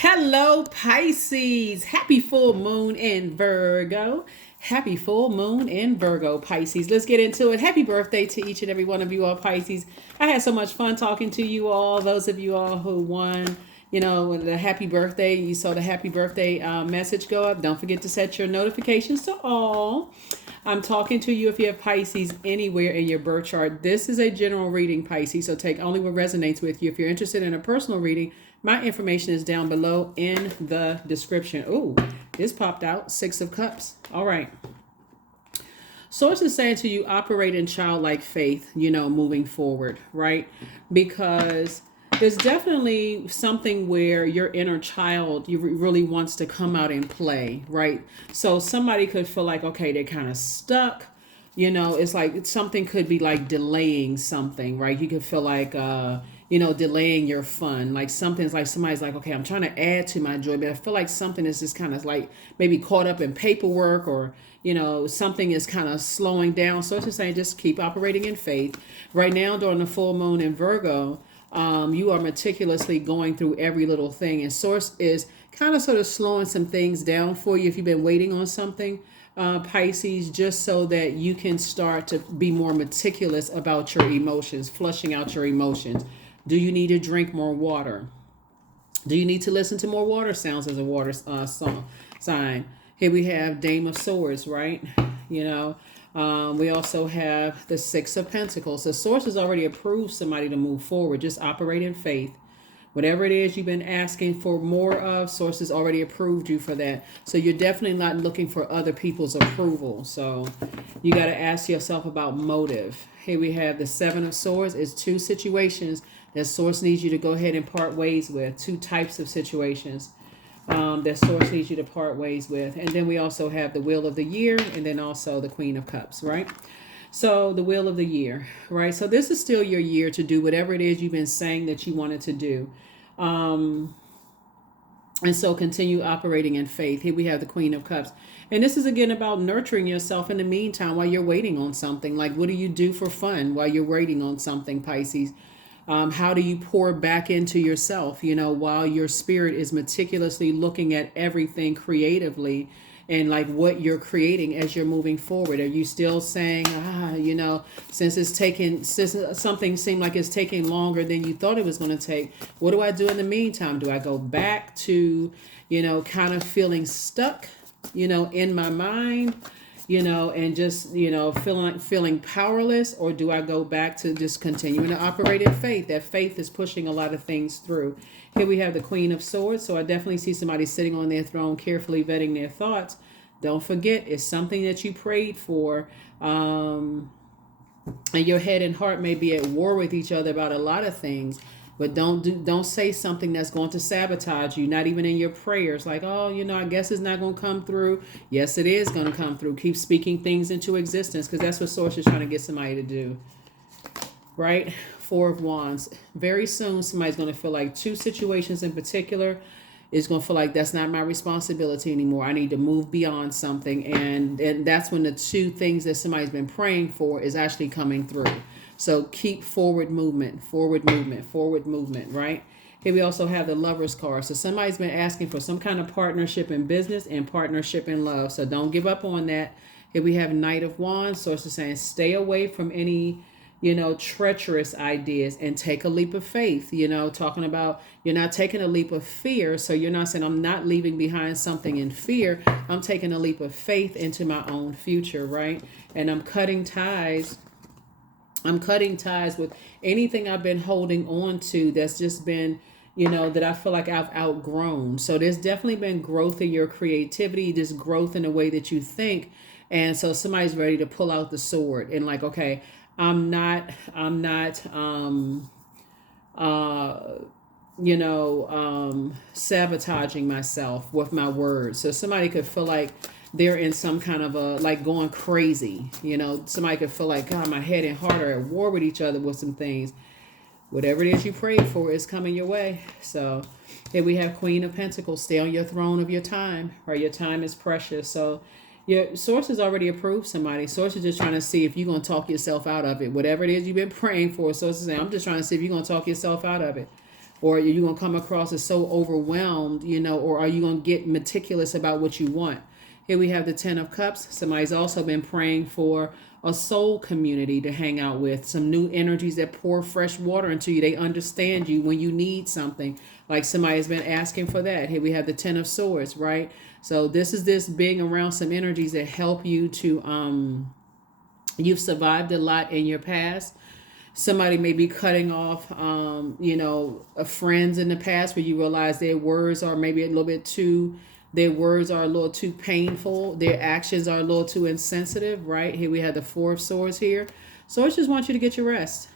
Hello, Pisces. Happy full moon in Virgo. Happy full moon in Virgo, Pisces. Let's get into it. Happy birthday to each and every one of you all, Pisces. I had so much fun talking to you all. Those of you all who won, the happy birthday, you saw the happy birthday message go up. Don't forget to set your notifications to all. I'm talking to you if you have Pisces anywhere in your birth chart. This is a general reading, Pisces, so take only what resonates with you. If you're interested in a personal reading, my information is down below in the description. Ooh, this popped out. Six of Cups. All right. Source is saying to you, operate in childlike faith, moving forward, right? Because there's definitely something where your inner child you really wants to come out and play, right? So somebody could feel like, okay, they're kind of stuck. It's like something could be like delaying something, right? You could feel like, delaying your fun. Like something's like somebody's like, okay, I'm trying to add to my joy, but I feel like something is just kind of like maybe caught up in paperwork or, something is kind of slowing down. So it's just saying, just keep operating in faith. Right now, during the full moon in Virgo, you are meticulously going through every little thing. And Source is kind of sort of slowing some things down for you if you've been waiting on something. Pisces, just so that you can start to be more meticulous about your emotions, flushing out your emotions. Do you need to drink more water? Do you need to listen to more water sounds as a water song sign? Here we have Dame of Swords, right? We also have the Six of Pentacles. The Source has already approved somebody to move forward. Just operate in faith. Whatever it is you've been asking for more of, Source has already approved you for that. So you're definitely not looking for other people's approval. So you got to ask yourself about motive. Here we have the Seven of Swords. It's two situations that Source needs you to go ahead and part ways with. Two types of situations that Source needs you to part ways with. And then we also have the Wheel of the Year and then also the Queen of Cups, right? So the Wheel of the Year, right? So this is still your year to do whatever it is you've been saying that you wanted to do. And so continue operating in faith. Here we have the Queen of Cups. And this is again about nurturing yourself in the meantime while you're waiting on something. Like, what do you do for fun while you're waiting on something, Pisces? How do you pour back into yourself, while your spirit is meticulously looking at everything creatively and like what you're creating as you're moving forward? Are you still saying, since something seemed like it's taking longer than you thought it was going to take, what do I do in the meantime? Do I go back to, kind of feeling stuck, in my mind? And just, feeling powerless, or do I go back to just continuing to operate in faith? That faith is pushing a lot of things through. Here we have the Queen of Swords. So I definitely see somebody sitting on their throne, carefully vetting their thoughts. Don't forget, it's something that you prayed for. And your head and heart may be at war with each other about a lot of things. But don't say something that's going to sabotage you, not even in your prayers. Like, oh, I guess it's not going to come through. Yes, it is going to come through. Keep speaking things into existence, because that's what Source is trying to get somebody to do. Right? Four of Wands. Very soon, somebody's going to feel like two situations in particular is going to feel like that's not my responsibility anymore. I need to move beyond something. And that's when the two things that somebody's been praying for is actually coming through. So keep forward movement, right? Here we also have the Lover's card. So somebody's been asking for some kind of partnership in business and partnership in love. So don't give up on that. Here we have Knight of Wands. Source is saying stay away from any, treacherous ideas and take a leap of faith. Talking about you're not taking a leap of fear. So you're not saying I'm not leaving behind something in fear. I'm taking a leap of faith into my own future, right? And I'm cutting ties with anything I've been holding on to that's just been, that I feel like I've outgrown. So there's definitely been growth in your creativity, this growth in the way that you think. And so somebody's ready to pull out the sword and like, okay, I'm not sabotaging myself with my words. So somebody could feel like they're in some kind of a, like going crazy. Somebody could feel like, God, my head and heart are at war with each other with some things. Whatever it is you prayed for is coming your way. So here we have Queen of Pentacles. Stay on your throne of your time, right? Your time is precious. So your Source has already approved somebody. Source is just trying to see if you're going to talk yourself out of it. Whatever it is you've been praying for, Source is saying, I'm just trying to see if you're going to talk yourself out of it. or are you going to come across as so overwhelmed, or are you going to get meticulous about what you want? Here we have the 10 of Cups. Somebody's also been praying for a soul community to hang out with, some new energies that pour fresh water into you. They understand you when you need something. Like somebody has been asking for that. Here we have the 10 of Swords, right? So this is this being around some energies that help you to, you've survived a lot in your past. Somebody may be cutting off, friends in the past where you realize their words are maybe a little bit too, their words are a little too painful. Their actions are a little too insensitive, right? Here we have the 4 of Swords here. So I just want you to get your rest.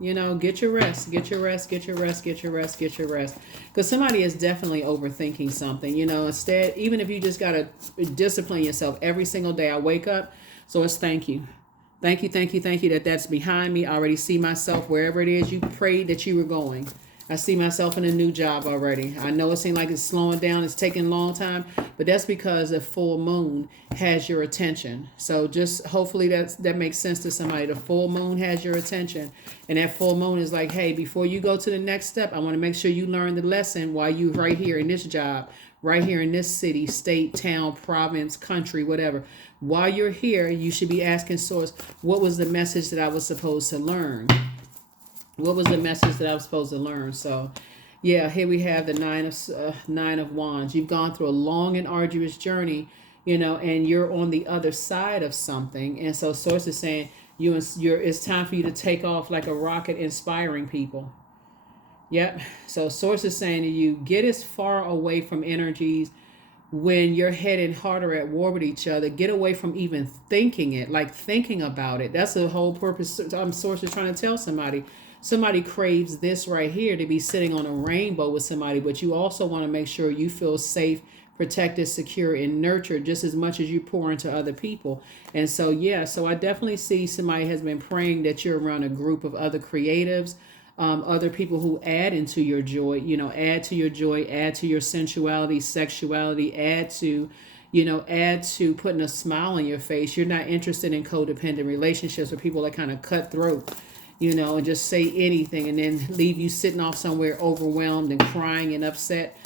Get your rest, get your rest, get your rest, get your rest, get your rest. Because somebody is definitely overthinking something. Instead, even if you just got to discipline yourself every single day. I wake up, so it's thank you. Thank you, thank you, thank you that's behind me. I already see myself wherever it is you prayed that you were going. I see myself in a new job already. I know it seems like it's slowing down. It's taking a long time, but that's because the full moon has your attention. So just hopefully that makes sense to somebody. The full moon has your attention, and that full moon is like, hey, before you go to the next step, I want to make sure you learn the lesson while you right here in this job, right here in this city, state, town, province, country, whatever. While you're here, you should be asking Source, what was the message that I was supposed to learn? What was the message that I was supposed to learn? So, yeah, here we have the Nine of Wands. You've gone through a long and arduous journey, and you're on the other side of something. And so Source is saying it's time for you to take off like a rocket, inspiring people. Yep. So Source is saying to you, get as far away from energies when your head and heart are at war with each other. Get away from even thinking it, like thinking about it. That's the whole purpose. Source is trying to tell somebody. Somebody craves this right here, to be sitting on a rainbow with somebody, but you also want to make sure you feel safe, protected, secure, and nurtured just as much as you pour into other people. And so, yeah, so I definitely see somebody has been praying that you're around a group of other creatives, other people who add into your joy, add to your joy, add to your sensuality, sexuality, add to putting a smile on your face. You're not interested in codependent relationships with people that kind of cutthroat, and just say anything and then leave you sitting off somewhere overwhelmed and crying and upset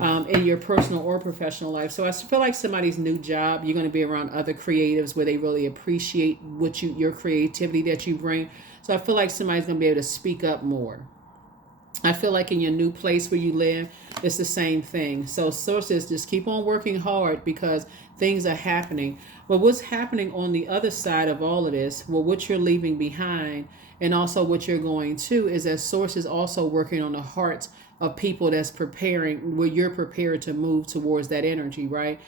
in your personal or professional life. So I feel like somebody's new job, you're going to be around other creatives where they really appreciate your creativity that you bring. So I feel like somebody's going to be able to speak up more. I feel like in your new place where you live, it's the same thing. So sources, just keep on working hard because things are happening. But what's happening on the other side of all of this, what you're leaving behind and also what you're going to, is that Source is also working on the hearts of people that's preparing, where you're prepared to move towards that energy, right?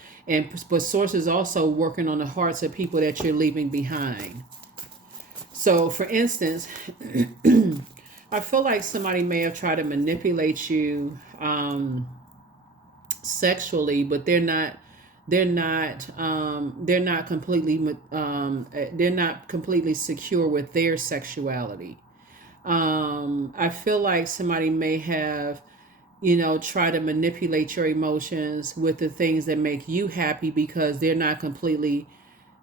But Source is also working on the hearts of people that you're leaving behind. So for instance, I feel like somebody may have tried to manipulate you sexually, but they're not completely secure with their sexuality. I feel like somebody may have try to manipulate your emotions with the things that make you happy because they're not completely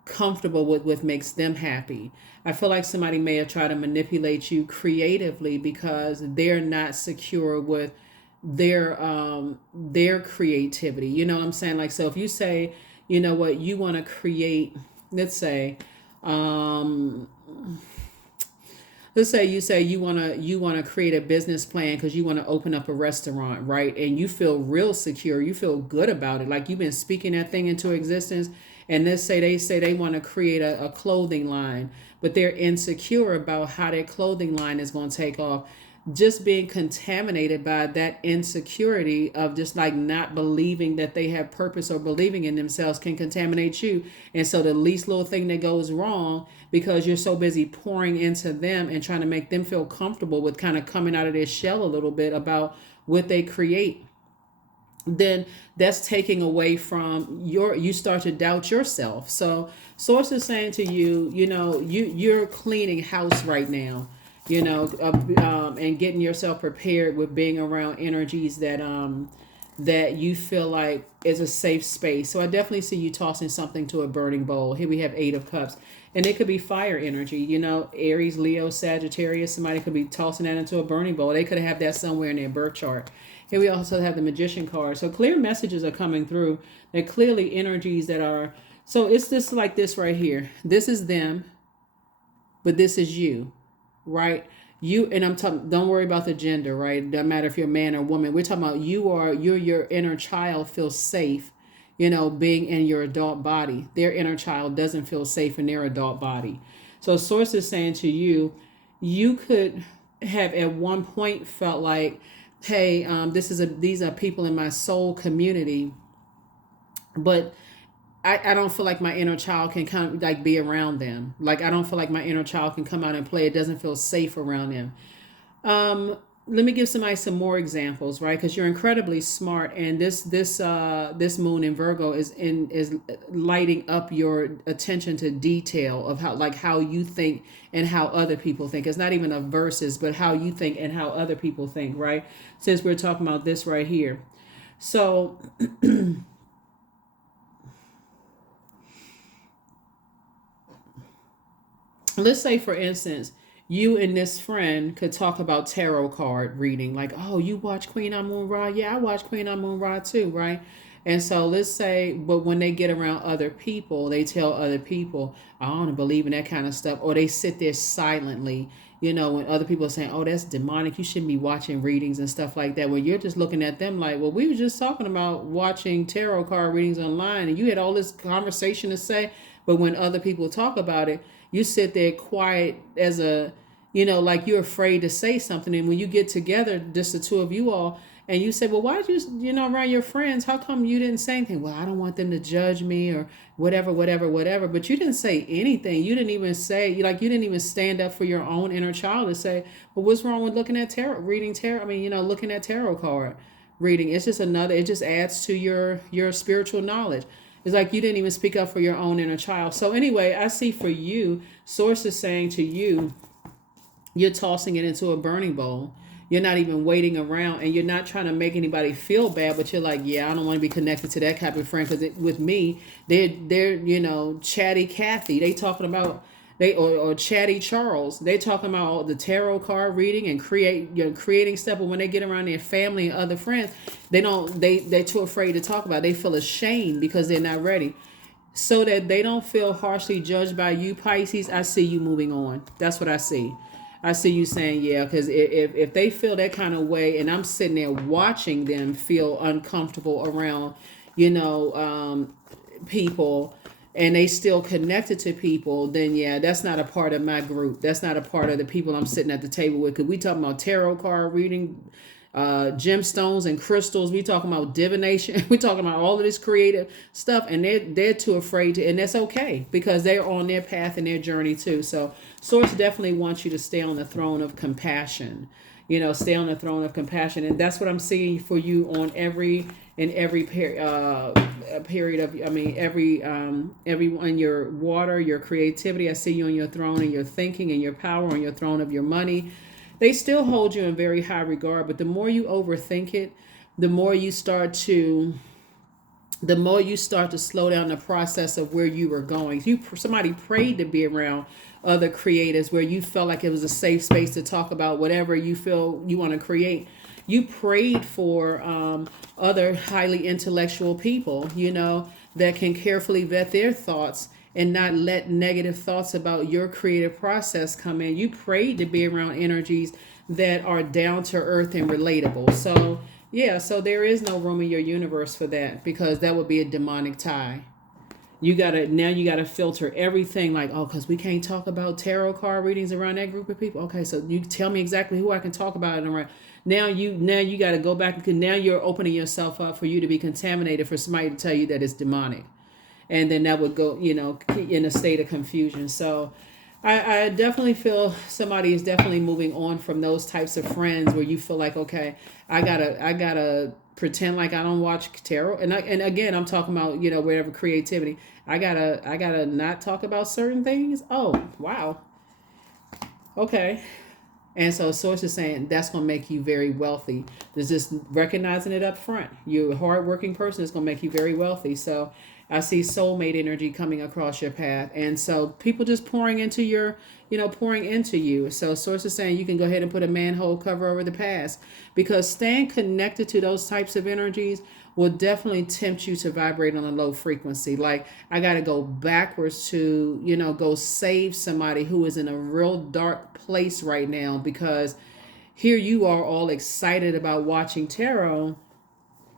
comfortable with what makes them happy. I feel like somebody may have tried to manipulate you creatively because they're not secure with their creativity. You know what I'm saying? Like, so if you say, what you want to create, let's say you say you want to create a business plan because you want to open up a restaurant, right? And you feel real secure, you feel good about it, like you've been speaking that thing into existence. And let's say they want to create a clothing line, but they're insecure about how their clothing line is going to take off. Just being contaminated by that insecurity of just like not believing that they have purpose or believing in themselves can contaminate you. And so the least little thing that goes wrong, because you're so busy pouring into them and trying to make them feel comfortable with kind of coming out of their shell a little bit about what they create, then that's taking away from you start to doubt yourself. So Source is saying to you, you're cleaning house right now, and getting yourself prepared with being around energies that you feel like is a safe space. So I definitely see you tossing something to a burning bowl. Here we have 8 of Cups. And it could be fire energy, Aries, Leo, Sagittarius. Somebody could be tossing that into a burning bowl. They could have that somewhere in their birth chart. Here we also have the Magician card. So clear messages are coming through. They're clearly energies that are, so it's just like this right here. This is them, but this is you, right? You, and I'm talking, don't worry about the gender, right? Doesn't matter if you're a man or woman. We're talking about your inner child feels safe, being in your adult body. Their inner child doesn't feel safe in their adult body. So source is saying to you, you could have at one point felt like, hey, these are people in my soul community, but I don't feel like my inner child can come like be around them. Like I don't feel like my inner child can come out and play. It doesn't feel safe around them. Let me give somebody some more examples, right? Because you're incredibly smart, and this moon in Virgo is lighting up your attention to detail of how you think and how other people think. It's not even a verses, but how you think and how other people think, right? Since we're talking about this right here, so. Let's say, for instance, you and this friend could talk about tarot card reading, like, oh, you watch Queen Amun Ra? Yeah, I watch Queen Amun Ra too, right? And so let's say, but when they get around other people, they tell other people, I don't believe in that kind of stuff, or they sit there silently, when other people are saying, oh, that's demonic, you shouldn't be watching readings and stuff like that, when you're just looking at them like, well, we were just talking about watching tarot card readings online, and you had all this conversation to say, but when other people talk about it, you sit there quiet as a, like you're afraid to say something. And when you get together, just the two of you all, and you say, well, why did you, around your friends, how come you didn't say anything? Well, I don't want them to judge me or whatever. But you didn't say anything. You didn't even say, you didn't even stand up for your own inner child to say, well, what's wrong with looking at tarot, reading tarot? I mean, looking at tarot card reading. It's just it just adds to your spiritual knowledge. It's like you didn't even speak up for your own inner child. So anyway, I see for you, Source is saying to you, you're tossing it into a burning bowl. You're not even waiting around, and you're not trying to make anybody feel bad, but you're like, yeah, I don't want to be connected to that type of friend, because with me, they're chatty Kathy. They talking about or chatty Charles. They talking about all the tarot card reading and creating stuff, but when they get around their family and other friends, they're too afraid to talk about it. They feel ashamed because they're not ready. So that they don't feel harshly judged by you, Pisces, I see you moving on. That's what I see. I see you saying, yeah, because if they feel that kind of way, and I'm sitting there watching them feel uncomfortable around, people, and they still connected to people, then yeah, that's not a part of my group. That's not a part of the people I'm sitting at the table with. Because we talking about tarot card reading, gemstones and crystals. We talking about divination. We talking about all of this creative stuff, and they're too afraid to, and that's okay because they're on their path and their journey too. So Source definitely wants you to stay on the throne of compassion. Stay on the throne of compassion, and that's what I'm seeing for you on every period of, every on your water, your creativity. I see you on your throne and your thinking and your power, on your throne of your money. They still hold you in very high regard, but the more you overthink it, the more you start to slow down the process of where you were going. Somebody prayed to be around other creators where you felt like it was a safe space to talk about whatever you feel you want to create. You prayed for other highly intellectual people, that can carefully vet their thoughts and not let negative thoughts about your creative process come in. You prayed to be around energies that are down to earth and relatable. So yeah, so there is no room in your universe for that, because that would be a demonic tie. You gotta filter everything, like, oh, because we can't talk about tarot card readings around that group of people. Okay, so you tell me exactly who I can talk about it around. Now you got to go back, because now you're opening yourself up for you to be contaminated, for somebody to tell you that it's demonic, and then that would go in a state of confusion. So I definitely feel somebody is definitely moving on from those types of friends where you feel like, okay, I gotta pretend like I don't watch tarot, and again I'm talking about whatever creativity. I gotta not talk about certain things. Oh wow, okay. And so source is saying that's going to make you very wealthy. There's just recognizing it up front. You're a hardworking person. It's going to make you very wealthy. So I see soulmate energy coming across your path. And so people just pouring into your, pouring into you. So source is saying you can go ahead and put a manhole cover over the past, because staying connected to those types of energies will definitely tempt you to vibrate on a low frequency. Like, I got to go backwards to, go save somebody who is in a real dark place right now, because here you are all excited about watching tarot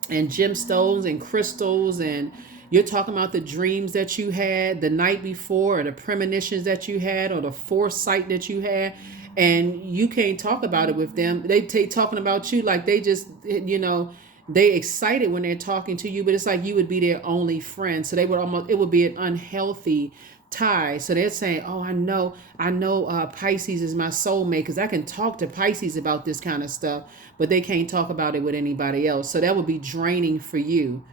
and gemstones and crystals, and you're talking about the dreams that you had the night before, or the premonitions that you had, or the foresight that you had, and you can't talk about it with them. They take talking about you like they just, they excited when they're talking to you, but it's like you would be their only friend. So they would almost, it would be an unhealthy tie. So they're saying, oh, I know Pisces is my soulmate, because I can talk to Pisces about this kind of stuff, but they can't talk about it with anybody else. So that would be draining for you,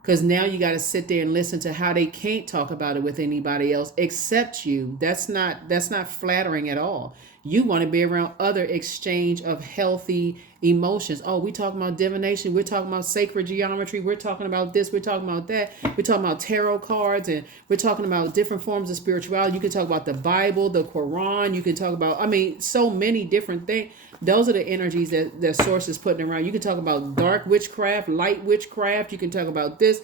because now you got to sit there and listen to how they can't talk about it with anybody else except you. That's not flattering at all. You want to be around other exchange of healthy emotions. Oh, we talking about divination, we're talking about sacred geometry, we're talking about this, we're talking about that, we're talking about tarot cards, and we're talking about different forms of spirituality. You can talk about the Bible, the Quran, you can talk about, so many different things. Those are the energies that source is putting around. You can talk about dark witchcraft, light witchcraft, you can talk about this,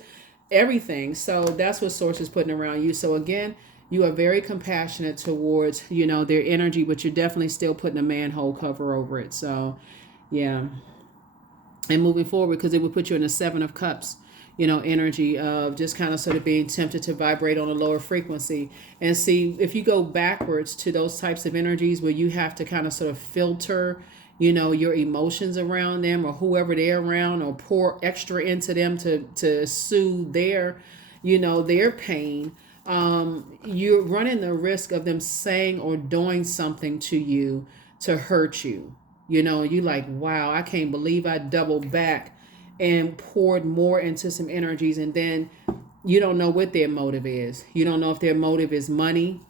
everything. So that's what source is putting around you. So again, you are very compassionate towards, their energy, but you're definitely still putting a manhole cover over it. So yeah. And moving forward, because it would put you in a 7 of Cups, energy of just kind of sort of being tempted to vibrate on a lower frequency. And see, if you go backwards to those types of energies where you have to kind of sort of filter, your emotions around them, or whoever they're around, or pour extra into them to soothe their, their pain, you're running the risk of them saying or doing something to you to hurt you. You like, wow, I can't believe I doubled back and poured more into some energies, and then you don't know what their motive is. You don't know if their motive is money.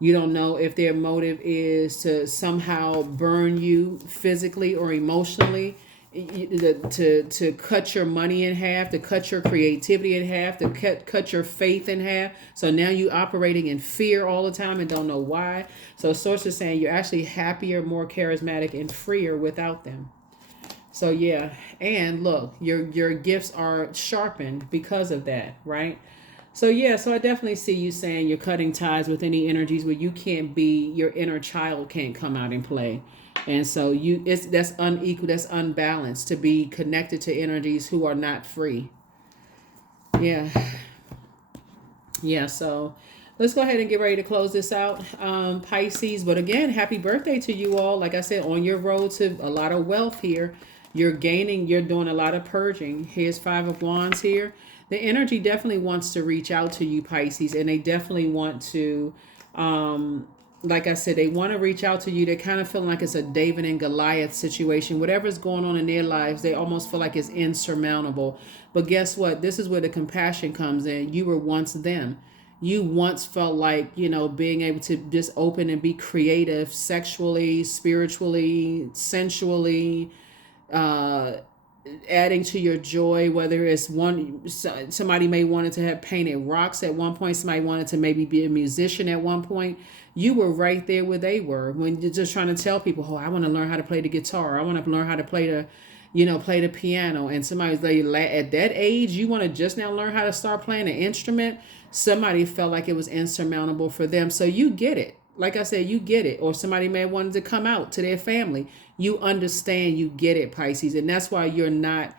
You don't know if their motive is to somehow burn you physically or emotionally, to cut your money in half, to cut your creativity in half, to cut your faith in half. So now you operating in fear all the time and don't know why. So source is saying you're actually happier, more charismatic, and freer without them. So yeah, and look, your gifts are sharpened because of that, right? So yeah, so I definitely see you saying you're cutting ties with any energies where you can't be, your inner child can't come out and play. And so that's unequal, that's unbalanced to be connected to energies who are not free. Yeah. Yeah, so let's go ahead and get ready to close this out, Pisces. But again, happy birthday to you all. Like I said, on your road to a lot of wealth here. You're doing a lot of purging. Here's 5 of Wands here. The energy definitely wants to reach out to you, Pisces, and they definitely want to, like I said, they want to reach out to you. They kind of feel like it's a David and Goliath situation. Whatever's going on in their lives, they almost feel like it's insurmountable. But guess what? This is where the compassion comes in. You were once them. You once felt like, being able to just open and be creative sexually, spiritually, sensually, adding to your joy, whether it's somebody may wanted to have painted rocks at one point, somebody wanted to maybe be a musician at one point. You were right there where they were when you're just trying to tell people, oh, I want to learn how to play the guitar, I want to learn how to play the piano. And somebody's like, at that age you want to just now learn how to start playing an instrument. Somebody felt like it was insurmountable for them. So you get it. Like I said, you get it. Or somebody may have wanted to come out to their family. You understand, you get it, Pisces. And that's why you're not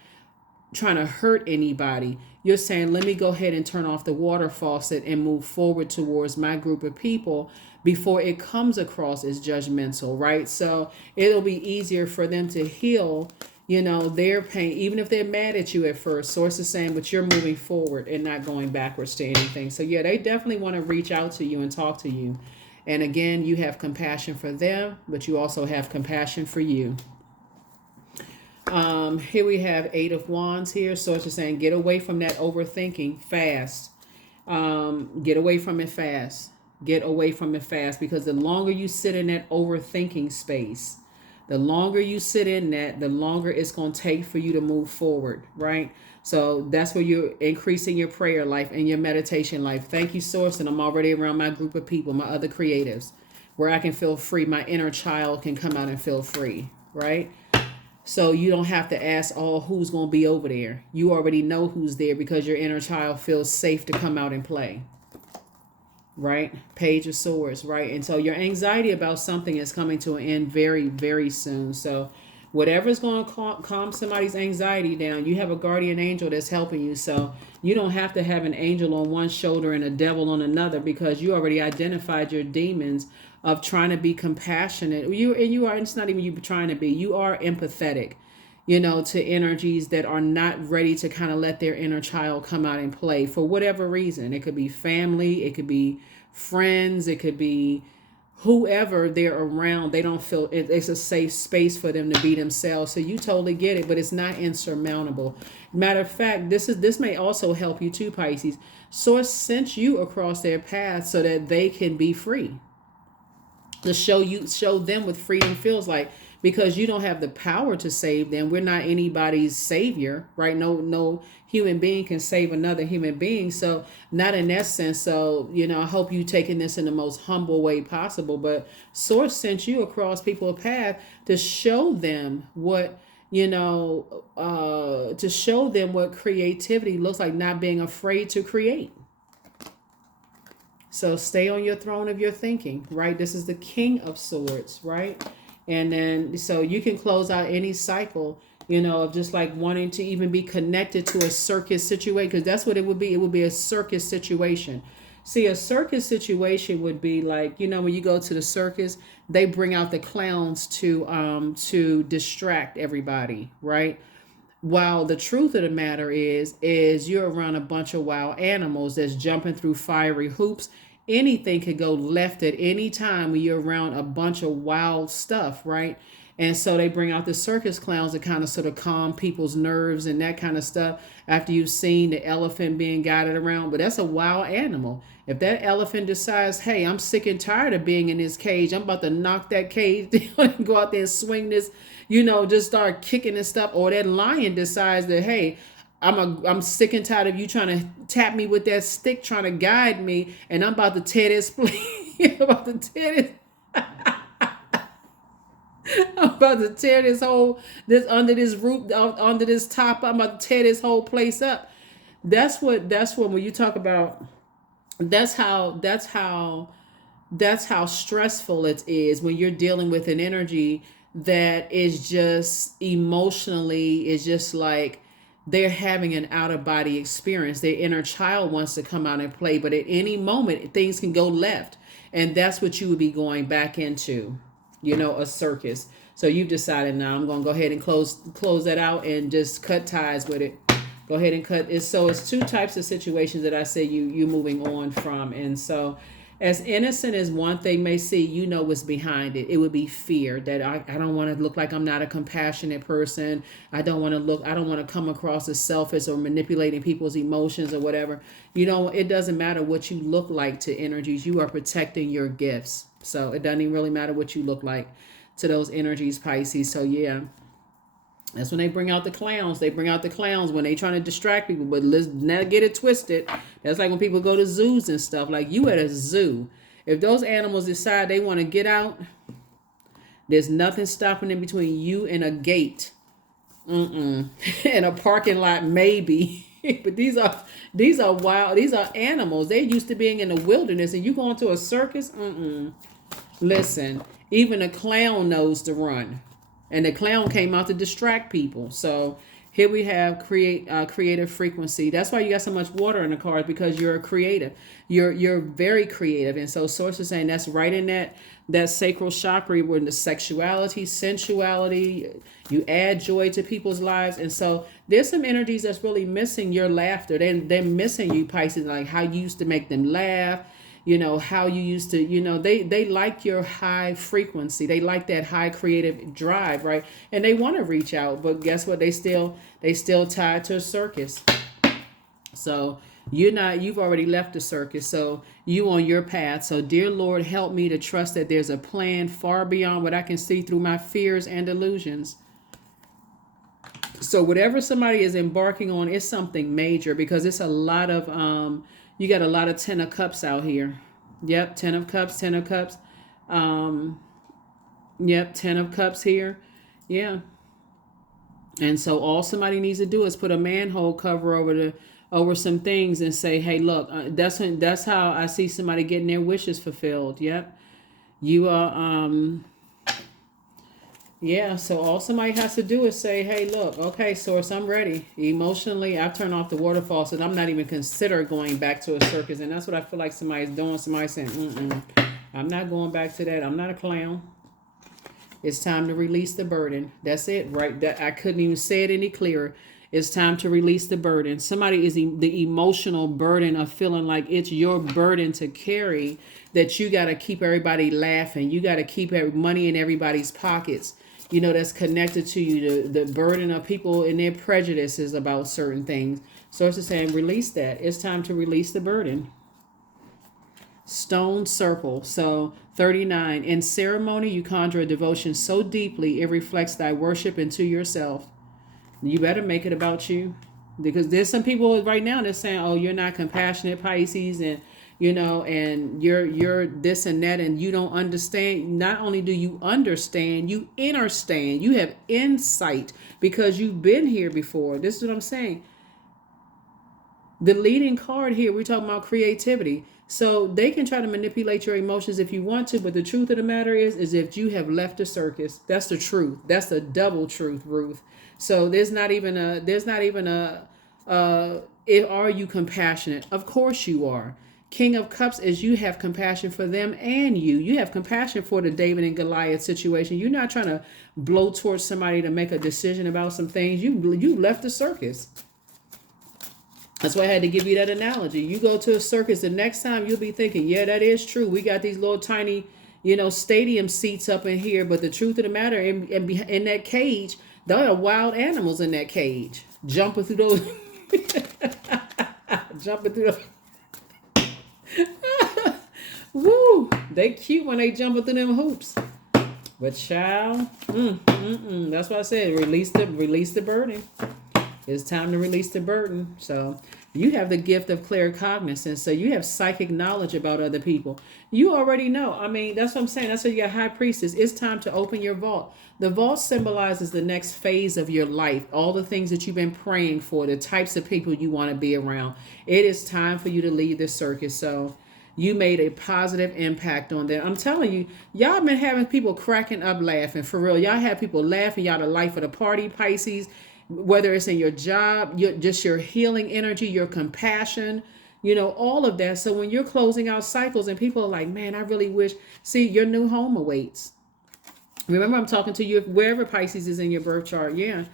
trying to hurt anybody. You're saying, let me go ahead and turn off the water faucet and move forward towards my group of people before it comes across as judgmental, right? So it'll be easier for them to heal, their pain, even if they're mad at you at first. Source is saying, but you're moving forward and not going backwards to anything. So yeah, they definitely want to reach out to you and talk to you. And again, you have compassion for them, but you also have compassion for you. Here we have 8 of Wands here. Source is saying, get away from that overthinking fast. Get away from it fast. Get away from it fast, because the longer you sit in that overthinking space, the longer you sit in that, the longer it's going to take for you to move forward, right? So that's where you're increasing your prayer life and your meditation life. Thank you, Source. And I'm already around my group of people, my other creatives, where I can feel free. My inner child can come out and feel free, right? So you don't have to ask, oh, who's going to be over there. You already know who's there because your inner child feels safe to come out and play. Right? Page of Swords, right? And so your anxiety about something is coming to an end very, very soon. So whatever's going to calm somebody's anxiety down, you have a guardian angel that's helping you. So you don't have to have an angel on one shoulder and a devil on another, because you already identified your demons of trying to be compassionate. You are, it's not even you trying to be, you are empathetic, to energies that are not ready to kind of let their inner child come out and play for whatever reason. It could be family, it could be friends, it could be whoever they're around. They don't feel it's a safe space for them to be themselves. So you totally get it, but it's not insurmountable. Matter of fact, this may also help you too, Pisces. Source sent you across their path so that they can be free. To show them what freedom feels like, because you don't have the power to save them. We're not anybody's savior, right? No human being can save another human being. So not in that sense. So, I hope you taking this in the most humble way possible. But Source sent you across people's path to show them what, to show them what creativity looks like, not being afraid to create. So stay on your throne of your thinking, right? This is the King of Swords, right? And then, so you can close out any cycle, of just like wanting to even be connected to a circus situation, because that's what it would be. It would be a circus situation. See, a circus situation would be like, when you go to the circus, they bring out the clowns to distract everybody, right? While the truth of the matter is you're around a bunch of wild animals that's jumping through fiery hoops. Anything could go left at any time when you're around a bunch of wild stuff, right? And so they bring out the circus clowns to kind of sort of calm people's nerves and that kind of stuff after you've seen the elephant being guided around. But that's a wild animal. If that elephant decides, hey, I'm sick and tired of being in this cage, I'm about to knock that cage down and go out there and swing this, just start kicking and stuff. Or that lion decides that, hey, I'm sick and tired of you trying to tap me with that stick, trying to guide me, and I'm about to tear this I'm about to tear this. I'm about to tear this under this roof, under this top. I'm about to tear this whole place up. That's when you talk about, that's how stressful it is when you're dealing with an energy that is just emotionally, is just like they're having an out of body experience. Their inner child wants to come out and play, but at any moment things can go left. And that's what you would be going back into, a circus. So you've decided, now I'm going to go ahead and close that out and just cut ties with it. Go ahead and cut it. So it's two types of situations that I say you moving on from. And so as innocent as one thing may see, what's behind it. It would be fear that I don't want to look like I'm not a compassionate person. I don't want to come across as selfish or manipulating people's emotions or whatever. It doesn't matter what you look like to energies. You are protecting your gifts. So it doesn't even really matter what you look like to those energies, Pisces. So yeah. That's when they bring out the clowns. They bring out the clowns when they trying to distract people. But let's not get it twisted. That's like when people go to zoos and stuff. Like you at a zoo. If those animals decide they want to get out, there's nothing stopping them between you and a gate. And a parking lot, maybe. But these are wild. These are animals. They're used to being in the wilderness. And you going to a circus? Listen, even a clown knows to run. And the clown came out to distract people. So here we have creative frequency. That's why you got so much water in the cards, because you're a creative. You're very creative. And so Source is saying that's right in that sacral chakra where the sexuality, sensuality, you add joy to people's lives. And so there's some energies that's really missing your laughter. They're missing you, Pisces, like how you used to make them laugh. How you used to, they like your high frequency. They like that high creative drive, right? And they want to reach out, but guess what? They still tied to a circus. So You've already left the circus, so you on your path. So dear Lord, help me to trust that there's a plan far beyond what I can see through my fears and illusions. So whatever somebody is embarking on is something major, because it's a lot of you got a lot of 10 of cups out here. Yep, 10 of cups, 10 of cups. Um yep, 10 of cups here. Yeah. And so all somebody needs to do is put a manhole cover over some things and say, "Hey, look, that's how I see somebody getting their wishes fulfilled." Yep. You are yeah, so all somebody has to do is say, "Hey, look, okay, source, I'm ready. Emotionally, I've turned off the waterfall, so I'm not even consider going back to a circus." And that's what I feel like somebody's doing. Somebody's saying, I'm not going back to that. I'm not a clown. It's time to release the burden. That's it, right? That I couldn't even say it any clearer. It's time to release the burden. Somebody is the emotional burden of feeling like it's your burden to carry, that you got to keep everybody laughing. You got to keep money in everybody's pockets. That's connected to you. The burden of people and their prejudices about certain things. So it's just saying, release that. It's time to release the burden. Stone circle. So 39. In ceremony, you conjure a devotion so deeply it reflects thy worship into yourself. You better make it about you, because there's some people right now that's saying, "Oh, you're not compassionate, Pisces, and and you're this and that, and you don't understand." Not only do you understand, you understand. You have insight because you've been here before. This is what I'm saying. The leading card here, we're talking about creativity. So they can try to manipulate your emotions if you want to, but the truth of the matter is if you have left the circus, that's the truth. That's the double truth, Ruth. So there's not even a are you compassionate? Of course you are. King of Cups is you have compassion for them and you. You have compassion for the David and Goliath situation. You're not trying to blow towards somebody to make a decision about some things. You left the circus. That's why I had to give you that analogy. You go to a circus, the next time you'll be thinking, yeah, that is true. We got these little tiny, stadium seats up in here. But the truth of the matter, in that cage, there are wild animals in that cage. Jumping through those. Jumping through those. Woo! They cute when they jumping through them hoops. But child, that's why I said release the burden. It's time to release the burden. So you have the gift of claircognizance. So you have psychic knowledge about other people. You already know. I mean, that's what I'm saying. That's why you got high priestess. It's time to open your vault. The vault symbolizes the next phase of your life. All the things that you've been praying for, the types of people you want to be around. It is time for you to leave the circus. So you made a positive impact on them. I'm telling you, y'all been having people cracking up laughing. For real. Y'all have people laughing. Y'all the life of the party, Pisces. Whether it's in your job, your healing energy, your compassion, all of that. So when you're closing out cycles and people are like, man, I really wish, see, your new home awaits. Remember, I'm talking to you wherever Pisces is in your birth chart. Yeah.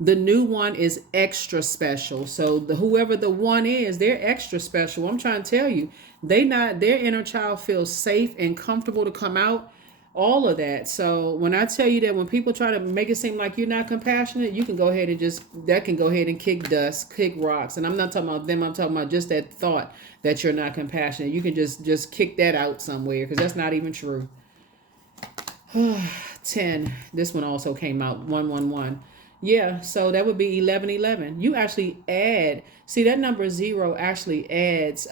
The new one is extra special. So whoever the one is, they're extra special. I'm trying to tell you, their inner child feels safe and comfortable to come out. All of that. So when I tell you that when people try to make it seem like you're not compassionate, you can go ahead and go ahead and kick dust, kick rocks. And I'm not talking about them. I'm talking about just that thought that you're not compassionate. You can just kick that out somewhere, because that's not even true. 10. This one also came out 111. Yeah, so that would be 1111. You actually add, see, that number 0 actually adds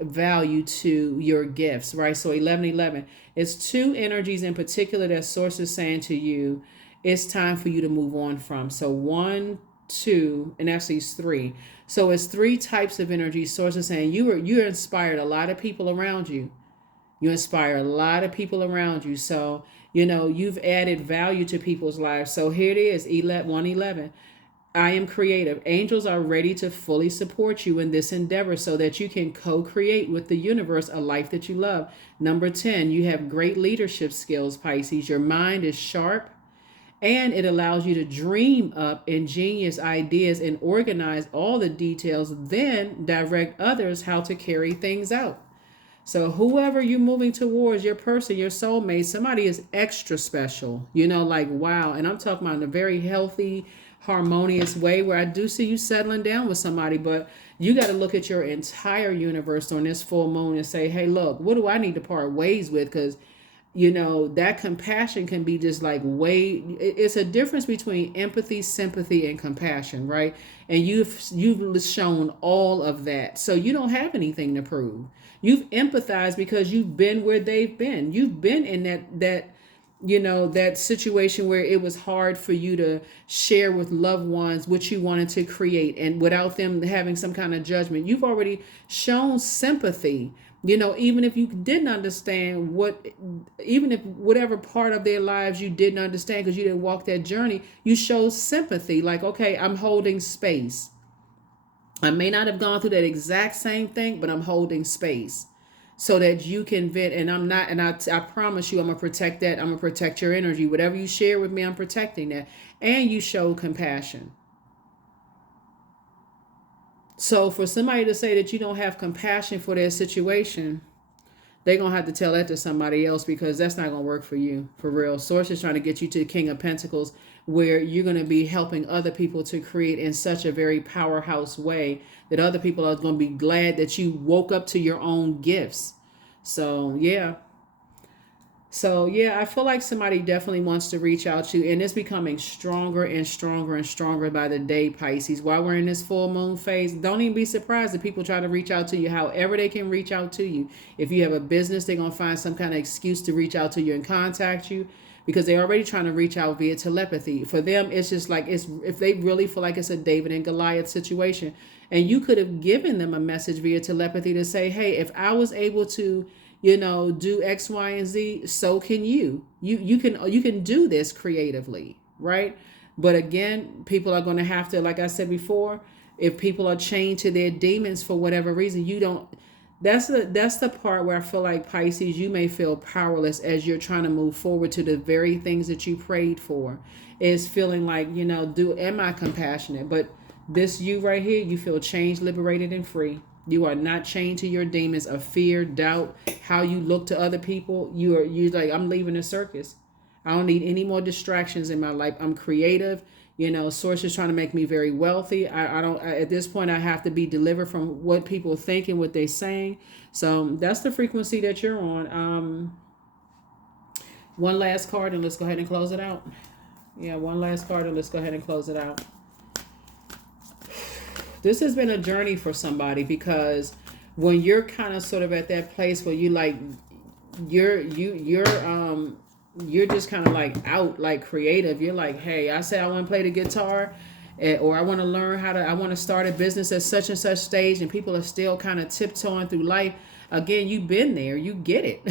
value to your gifts, right? So 1111, it's two energies in particular that source is saying to you, it's time for you to move on from. So 1, 2, and actually it's 3. So it's 3 types of energy. Source is saying you inspired a lot of people around you. You inspire a lot of people around you. So you've added value to people's lives. So here it is, 111. I am creative. Angels are ready to fully support you in this endeavor so that you can co-create with the universe a life that you love. Number 10, you have great leadership skills, Pisces. Your mind is sharp, and it allows you to dream up ingenious ideas and organize all the details, then direct others how to carry things out. So whoever you're moving towards, your person, your soulmate, somebody is extra special, like, wow. And I'm talking about in a very healthy, harmonious way where I do see you settling down with somebody, but you got to look at your entire universe on this full moon and say, hey, look, what do I need to part ways with? Because that compassion can be just like it's a difference between empathy, sympathy, and compassion, right? And you've shown all of that, so you don't have anything to prove. You've empathized because you've been where they've been. You've been in that situation where it was hard for you to share with loved ones what you wanted to create, and without them having some kind of judgment. You've already shown sympathy, even if you didn't understand even if whatever part of their lives you didn't understand because you didn't walk that journey, you showed sympathy. Like, okay, I'm holding space. I may not have gone through that exact same thing, but I'm holding space so that you can vent. And I promise you, I'm going to protect that. I'm going to protect your energy. Whatever you share with me, I'm protecting that. And you show compassion. So for somebody to say that you don't have compassion for their situation, they're going to have to tell that to somebody else, because that's not going to work for you, for real. Source is trying to get you to the King of Pentacles, where you're going to be helping other people to create in such a very powerhouse way that other people are going to be glad that you woke up to your own gifts. So, yeah. I feel like somebody definitely wants to reach out to you, and it's becoming stronger and stronger and stronger by the day, Pisces. While we're in this full moon phase, don't even be surprised if people try to reach out to you however they can reach out to you. If you have a business, they're going to find some kind of excuse to reach out to you and contact you, because they're already trying to reach out via telepathy. For them, it's just like, if they really feel like it's a David and Goliath situation, and you could have given them a message via telepathy to say, hey, if I was able to do X, Y, and Z, so can you. You can do this creatively, right? But again, people are going to have to, like I said before, if people are chained to their demons for whatever reason, you don't. That's the part where I feel like, Pisces, you may feel powerless as you're trying to move forward to the very things that you prayed for. Is feeling like, am I compassionate? But this you right here, you feel changed, liberated, and free. You are not chained to your demons of fear, doubt, how you look to other people. You're like, I'm leaving the circus. I don't need any more distractions in my life. I'm creative. Source is trying to make me very wealthy. I don't, at this point, I have to be delivered from what people think and what they're saying. So that's the frequency that you're on. One last card, and let's go ahead and close it out. Yeah, one last card, and let's go ahead and close it out. This has been a journey for somebody, because when you're kind of sort of at that place where you like, you're just kind of like out, like creative. You're like, hey, I said I want to play the guitar, or I want to learn I want to start a business at such and such stage, and people are still kind of tiptoeing through life. Again, you've been there, you get it.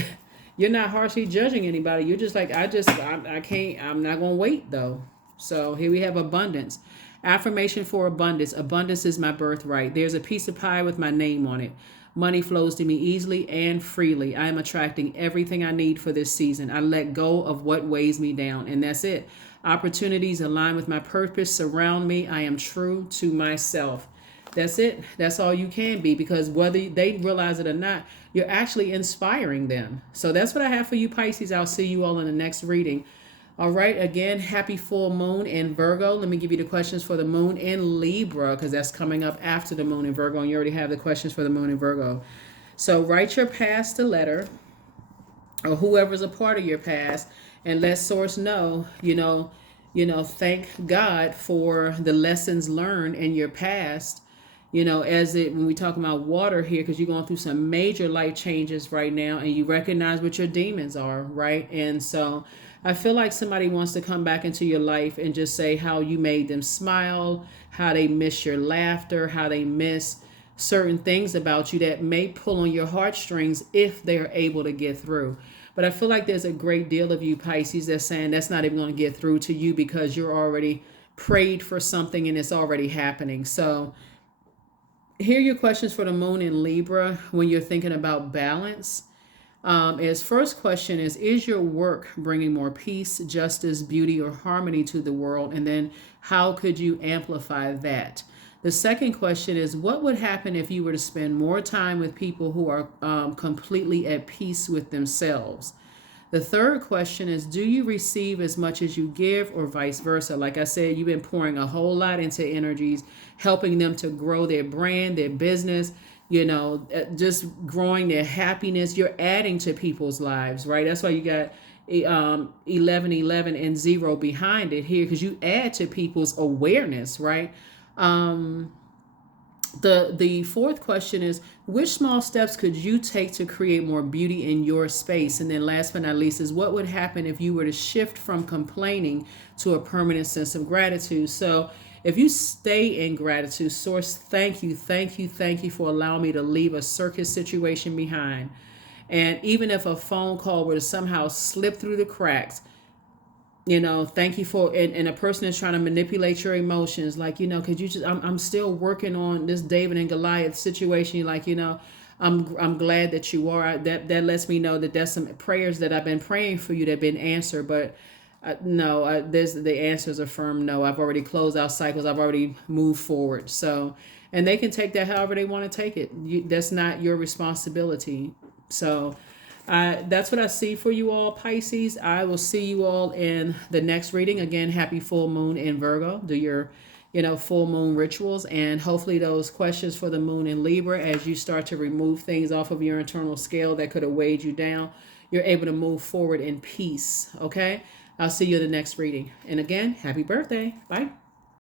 You're not harshly judging anybody. You're just like, I can't, I'm not going to wait though. So here we have abundance. Affirmation for abundance. Abundance is my birthright. There's a piece of pie with my name on it. Money flows to me easily and freely. I am attracting everything I need for this season. I let go of what weighs me down, and that's it. Opportunities align with my purpose surround me. I am true to myself. That's it. That's all you can be, because whether they realize it or not, you're actually inspiring them. So that's what I have for you, Pisces. I'll see you all in the next reading. All right, again, happy full moon in Virgo. Let me give you the questions for the moon in Libra, because that's coming up after the moon in Virgo, and you already have the questions for the moon in Virgo. So write your past a letter, or whoever's a part of your past, and let Source know, thank God for the lessons learned in your past. When we talk about water here, because you're going through some major life changes right now, and you recognize what your demons are, right? And so I feel like somebody wants to come back into your life and just say how you made them smile, how they miss your laughter, how they miss certain things about you that may pull on your heartstrings if they're able to get through. But I feel like there's a great deal of you, Pisces, that's saying that's not even going to get through to you, because you're already prayed for something and it's already happening. So here are your questions for the moon in Libra when you're thinking about balance. His first question is your work bringing more peace, justice, beauty, or harmony to the world? And then how could you amplify that? The second question is, what would happen if you were to spend more time with people who are completely at peace with themselves? The third question is, do you receive as much as you give, or vice versa? Like I said, you've been pouring a whole lot into energies, helping them to grow their brand, their business, just growing their happiness. You're adding to people's lives, right? That's why you got 1111 and 0 behind it here, because you add to people's awareness, right? The fourth question is, which small steps could you take to create more beauty in your space? And then last but not least is, what would happen if you were to shift from complaining to a permanent sense of gratitude? So if you stay in gratitude, source, thank you, thank you, thank you for allowing me to leave a circus situation behind. And even if a phone call were to somehow slip through the cracks, thank you for, and a person is trying to manipulate your emotions, like, could you just, I'm still working on this David and Goliath situation, like, I'm glad that you are. That lets me know that there's some prayers that I've been praying for you that have been answered, but no, there's the answers are firm no. I've already closed out cycles. I've already moved forward. So, and they can take that however they want to take it. That's not your responsibility. So that's what I see for you all, Pisces. I will see you all in the next reading. Again, happy full moon in Virgo. Do your, full moon rituals, and hopefully those questions for the moon in Libra, as you start to remove things off of your internal scale that could have weighed you down, you're able to move forward in peace. Okay. I'll see you in the next reading. And again, happy birthday. Bye.